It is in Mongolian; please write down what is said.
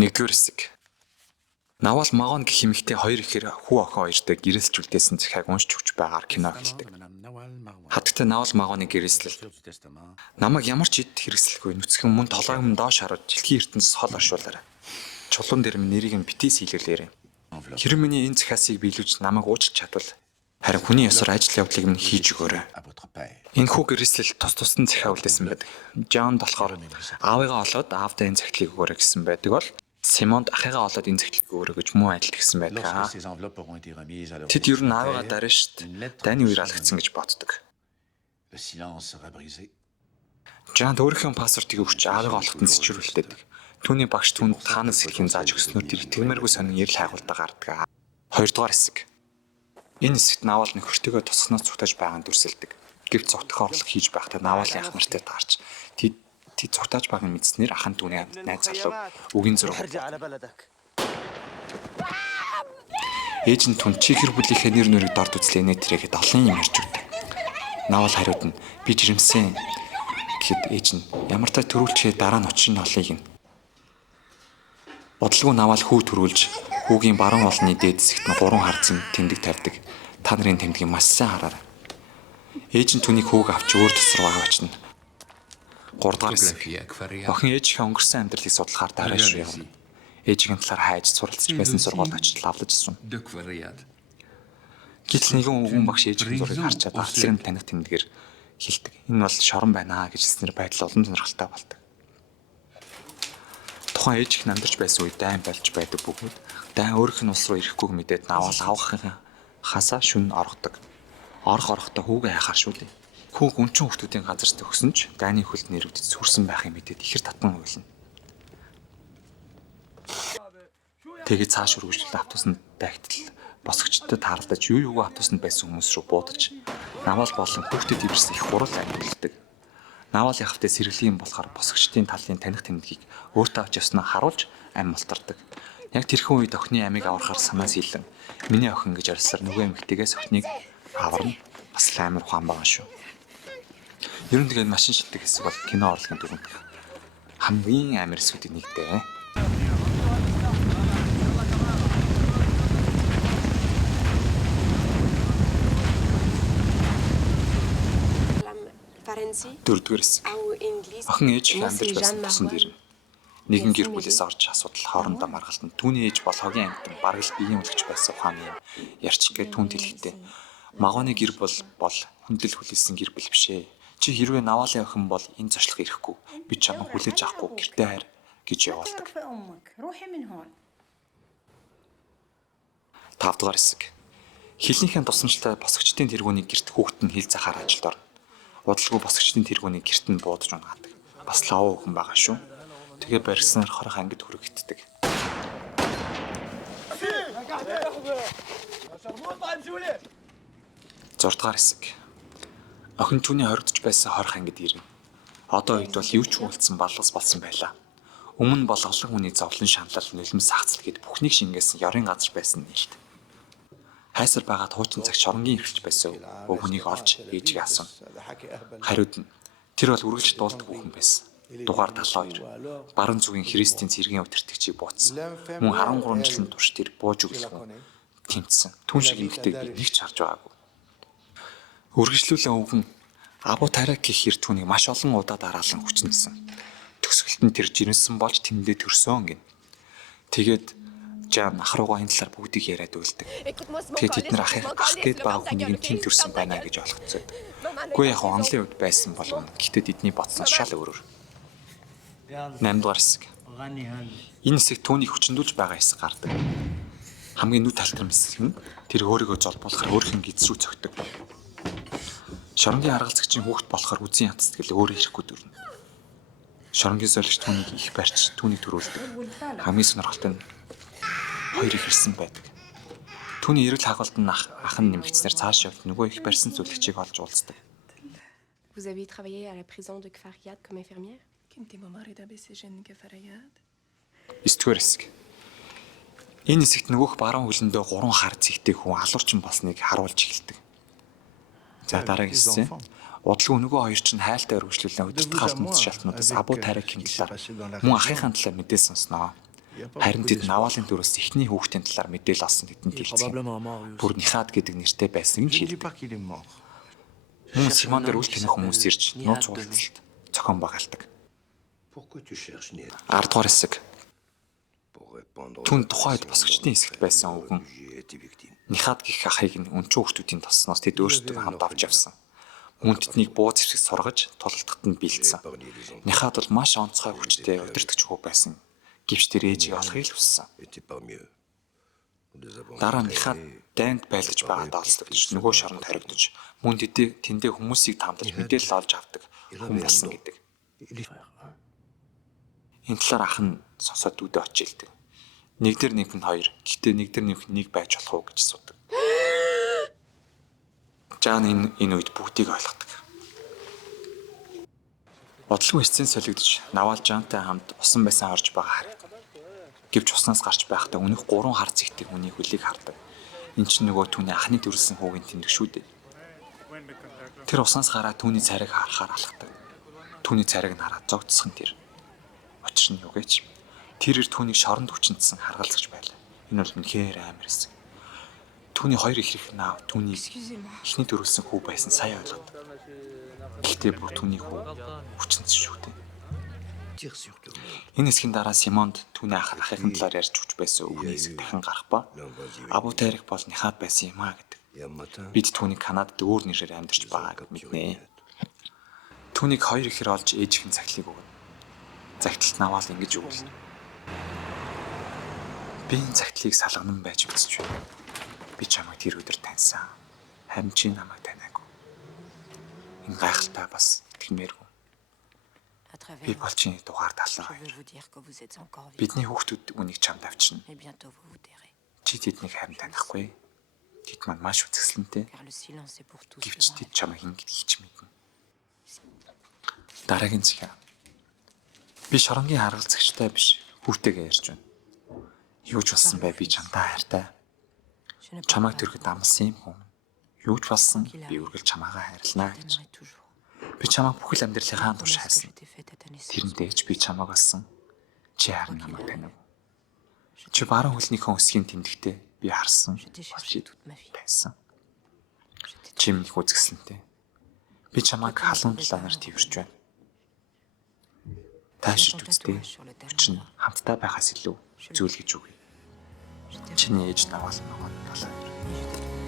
Нэгдүгээр хэсэг. Навал Магон гэх эмэгтэй хоёр ихээр хүү охин хоёртой гэрэлцүүлдсэн захиаг уншиж өгч байгаар кино эхэлдэг. Хатагтай Навал Магоны гэрэлцэл. Намайг ямар ч ид хэрэгсэлгүй нүцгэн мөн толгойг минь доош харуулж дэлхийн ертөнцөд хол оршуулаарай. Чулуун дээр минь нэрийг нь битээс хийлүүлээрэй. Хэрэв миний энэ захиасыг биелүүлж намайг уучлах чадвал харин хүний ёсоор ажил явдлыг минь хийж өгөөрэй. Энэхүү гэрэлцэл тус тусдан захиа үлдээсэн байдаг. Жон болохоор аавыгаа олоод аавдаа энэ захидлыг өгөөрэй гэсэн байдаг бол Симонд ахыгаа олоод энэ захидлыг өгөөрэй гэж муу адил гэсэн байдаг. Тэд ер нь аавыгаа дарна штт. Дайны үеэр алгацсан гэж боддог. Жон өөрийнхөө пассвортыг өгч аавыгаа олоход нь зичрүүлдэг. Түүний багш түүнд таанаас хэлхийн зааж өгснөөр тэр итгэмээргүй сонин ярил хайгуултаа гардаг. Хоёрдугаар хэсэг. Энэ хэсэгт Навал нөхөртөөгөө тусгнаас цугтаж байгааг дүрсэлдэг. Гэвч цугтах орлого хийж байхдаа Навалын ах нартай таарч тэд цугтааж байгааг нь мэдснээр ах нь түүний найз залуу үгийн зураг. Ээж нь түн чи гэр бүлийнхээ нэр нөрийг дорд үзлээ тэрэхэд олон юм ярьж өгдөг. Навал хариуд нь би жирэмсэн гэхэд ээж нь ямар та төрүүлчээ дараа нь очин олыг нь. Бодлого Навал хүү төрүүлж хүүгийн баруун олны дээд хэсэгт нь 3 харцын тэмдэг тавьдаг. Та нарын тэмдгийг маш сайн хараарай. Ээж нь түүнийг хүүг авч өөр тос руу аваачна. 3 дугаар хэсэг. Охин ээжийнхээ өнгөрсөн амьдралыг судлахаар дараа шүү явна. Ээжийн талаар хайж суралцж байсан сургуульд очиж лавлаж сум. Гэтэл нэгэн өвгөн багш ээжийн зургийг харчаад артлыг нь таних тэмдгээр хэлдэг. Энэ бол шорон байна гэж хэлснээр байдал олон сонирхолтой болдог. Тухайн ээж их намдарч байсан үед дайн болж байдаг бөгөөд дайн өөрийнх нь улс руу ирэхгүйг мэдээд Навал авахын хасаа шүн оргодог. Орохдоо хүүгээ хайхаар шүлээ. Хүүг өнчин хүмүүсийн газарт өгсөн ч дайны хөлд нэрвдэд сүрсэн байхыг мэдээд ихэр татан уйлна. Тэгээд цааш үргэлжлүүлээд автобусанд дайгтал босгочтой таарлаж юу автобусанд байсан хүмүүс рүү буудаж Навал болон хүүхдэд ивэрсэн их хурал амьдлдаг. Навал яхавтай сэргэлэн болохоор босгочдын талын таних тэмдгийг өөртөө авч явснаа харуулж ам малтардаг. Яг тэрхэн үед охины амийг аврахаар санаас илэн миний охин гэж орсоор нөгөө эмэгтэйгээс охиныг аварна. Бас амар ухаан байгаа шүү. Ер нь тэгээд машин шилдэг хэсэг бол кино орлогын дүрэн хамгийн амар хэсгүүдийн нэг дээ. Дөрөвдүгээр хэсэг. Охин ээж амьдарч байсан тусан дэрнэ. Нэгэн гэр бүлээс орж асуудал хоорондоо маргалтанд түүний ээж бол хогийн амьтан бараг л биеийн үлгч байсан ухааны юм ярьчих гээд түн тэлхтэй. Магоны гэр бүл бол хүндлэл хүлээсэн гэр бүл бишээ. Чи хэрвээ Навалын охин бол энэ зочлох ирэхгүй. Би чамайг хүлээж авахгүй гэртээ хайр гэж явуулдаг. 5 дугаар хэсэг. Хилнийхэн тусламжтай босгочдын тэргүүний гэрт хүүхэд нь хил захаар ажилд орно. Удалгүй босгочдын тэргүүний гэрт нь буудаж унаадаг. Бас лав хүн байгаа шүү. Тэгээ барьснаар хорох ангид хүрэгддэг. 6 дугаар хэсэг. Охин түүний хоригдож байсан хорох ангид ирнэ. Одоо үед бол юу ч үйлцэн балгас болсон байлаа. Өмнө бол олон хүний зовлон шаналл нулимс хагцал гэд бүхнийг шингээсэн ёрын газар байсан нэлт. Хайсар байгаад хуучин цаг шоронгийн эрхэлж байсан өвгөнийг олж ээжигээ асуув. Хариуд нь тэр бол үргэлж дуулдаг бүхэн байсан. Дугаар 72. Баруун зүгийн Христийн цэргийн удирдагчийг бууцсан. Мөн 13 жилийн турш тэр бууж өглөх тэмцсэн. Түн шиг эмэгтэйг би нэг ч харж байгаагүй. Үргэлжлүүлэн өвгөн Абу Тарак гэх хэр түүнийг маш олон удаа дараалан хүчнэсэн. Төгсгөлд нь тэр жирэмсэн болж тэндээ төрсөн гин. Тэгээд Жан ах руугаа энэ талаар бүгдийг яриад үлддэг. Тэгээд тэд нар ах гээд баг хүнийг нь тэнд төрсөн байна гэж олгоцсон. Үгүй яг онлын үед байсан болов. Гэхдээ тэдний бодсон шал өөрөөр. 8 дугаар хэсэг. Энэ хэсэг түүнийг хүчндүүлж байгаа хэсэг гардаг. Хамгийн нүд талтар хэсэг нь тэр өөрийгөө золбуулахаар өөрхөн гиз рүү цогтөг. Шоронгийн харгалзагчийн хүүхэд болохоор үзэн янцтгэл өөрөө ирэхгүй дөрнө. Шоронгийн солигч түүнийг их барьж түүнийг төрүүлдэг. Хамгийн сонирхолтой нь хоёр их ирсэн байдаг. Түүний эргэл хагуулт нь ах нь нэмэгдснээр цааш явж нөгөө их барьсан зүйлчийг олж уулздаг. Vous avez travaillé à la prison de Kfar Yad comme infirmière? 9-р хэсэг. Энэ хэсэгт нөгөөх баруун хөлөндөө 3 хар зэгтэй хүн алуурчин болсныг харуулж эхэлдэг. За дараагийн хэсэг. Удалгүй нөгөө хоёр чинь хайлтаа өргөжлүүлэн удирдах албан шалтнуудаас Абу Таракийн талаар мөн ахыхаа талаар мэдээ сонсноо. Харин тэд Навалын дөрөөс эхний хүүхдийн талаар мэдээлэл олсон тэдэнд Il est хэлцгээв. probablement mort lui Бүр aussi. Нихад гэдэг нэртэй байсан гэж Je ne dis хэлдэг. pas qu'il est mort. Мөн Симон дээр үл таних хүмүүс ирж нууц уулзалт зохион байгуулдаг. Pourquoi tu cherches Nihat? 10 дугаар хэсэг. Pour répondre aux Түн тухайд agressions босгочдын dont хэсэгт les байсан өвгөн réfugiés étaient victimes. Нихад гих ахыг нь өнчөө хүмүүсийн тосноос тэд өөрсдөө хамт авч явсан. Мөн тэднийг бууз хэсэг сургаж тулалдахад нь бэлдсэн. Нихад бол маш онцгой хүчтэй удирдахч хөө байсан. Гэвч тэр ээжийг олохыг л хүссэн. Était parmi eux. Nous les avons Дараа нь Нихад entraînés. дайнд байлдаж байгаадаа олслогдож нөгөө шоронд хоригдож мөн тэндээ хүмүүсийг таамаглаж мэдээлэл олж авдаг хүн болсон гэдэг. Il est Энэ талаар ах нь сонсоод дүүдээ очиж хэлдэг. Нэг дээр нэг нь хоёр. Гэхдээ нэг дээр нэг байж болох уу гэж асуудаг. Жан энэ үед бүгдийг ойлгодог. Бодлого эцсийн солигдож Навал Жантай хамт усан байсан орж байгаа харагдав. Гэвч уснаас гарч байхдаа өнөх 3 хар зэгтэй хүний хөлийг хардаг. Энд чинь нөгөө түүний анхны төрүүлсэн хүүгийн тэмдэг шүү дээ. Тэр уснаас гараад түүний царайг харахаар алхдаг. Түүний царайг нь хараад зогцсон тэр. Учир нь юу гэж? Тэрээр түүнийг шоронд хүчнэсэн харгалзаж байлаа. Энэ бол үнэхээр амар хэсэг. Түүний хоёр их хэрэг наав түүний эхний төрүүлсэн хүү байсан сая ойлгоод. Гэхдээ бүр түүний хүү хүчнэсэн шүү дээ. tire sur tout le monde. Энэ хэсгийн дараа Симонд түүний ахын талаар ярьж өгч байсан үгний хэсэг дахин гарах ба Абу Тарих бол Нихад байсан юм а гэдэг. Et un matin, Бид түүнийг Канадад өөр нэрээр амьдарч байгааг мэднэ. Түүнийг хоёр ихэр олж ээжийн цаглыг өгнө. Загталт Навал ингэж өгөл. Би энэ цагтлыг салганан байж үзэж байна. Би чамайг тэр өдөр таньсан. Харин чи намайг танаагүй. Энэ гайхалтай бас итгэмээргүй. À travers Би болчны дугаар je 72. veux vous dire que vous êtes encore vivant. Бидний хүүхдүүд үнийг чамд авчирна. Et bientôt vous vous tairez. Чи тэднийг харин танихгүй. Тэд маань маш үзэсгэлэнтэй. Car le silence est pour tous Гэвч devant тэд être. чамайг ингэж ч мэднэ. Дараагийн зэхэ. Би шоронгийн харгалзагчтай биш. Хүүтэйгээ ярьж байна. Юу ч болсон бай би чамтай хайртай. Je ne peux Чамайг pas. төрөхөд амлсан юм хүн. Юу ч болсон би үргэлж чамаагаа хайрлана гэж. T'aimerai toujours. Би чамайг бүхэл амьдралынхаа турш Promesse que хайсан. je t'ai faite à ta naissance. Тэрэндээ ч би чамайг олсон. Чи харин намайг танив. Чи баруун хөлнийхөө өсгийн тэмдэгтээ би харсан. Je t'ai cherché toute ma vie. Байсан. Je t'ai Чи минь их үзэсгэлэнтэй. Би чамайг халуун талаар твэрч байна. Таашиж үзтээ. Учир нь хамтдаа байхаас илүү зүйл гэж үгүй. je t'ai Чиний ээж Навал ногоон талаа. et je t'ai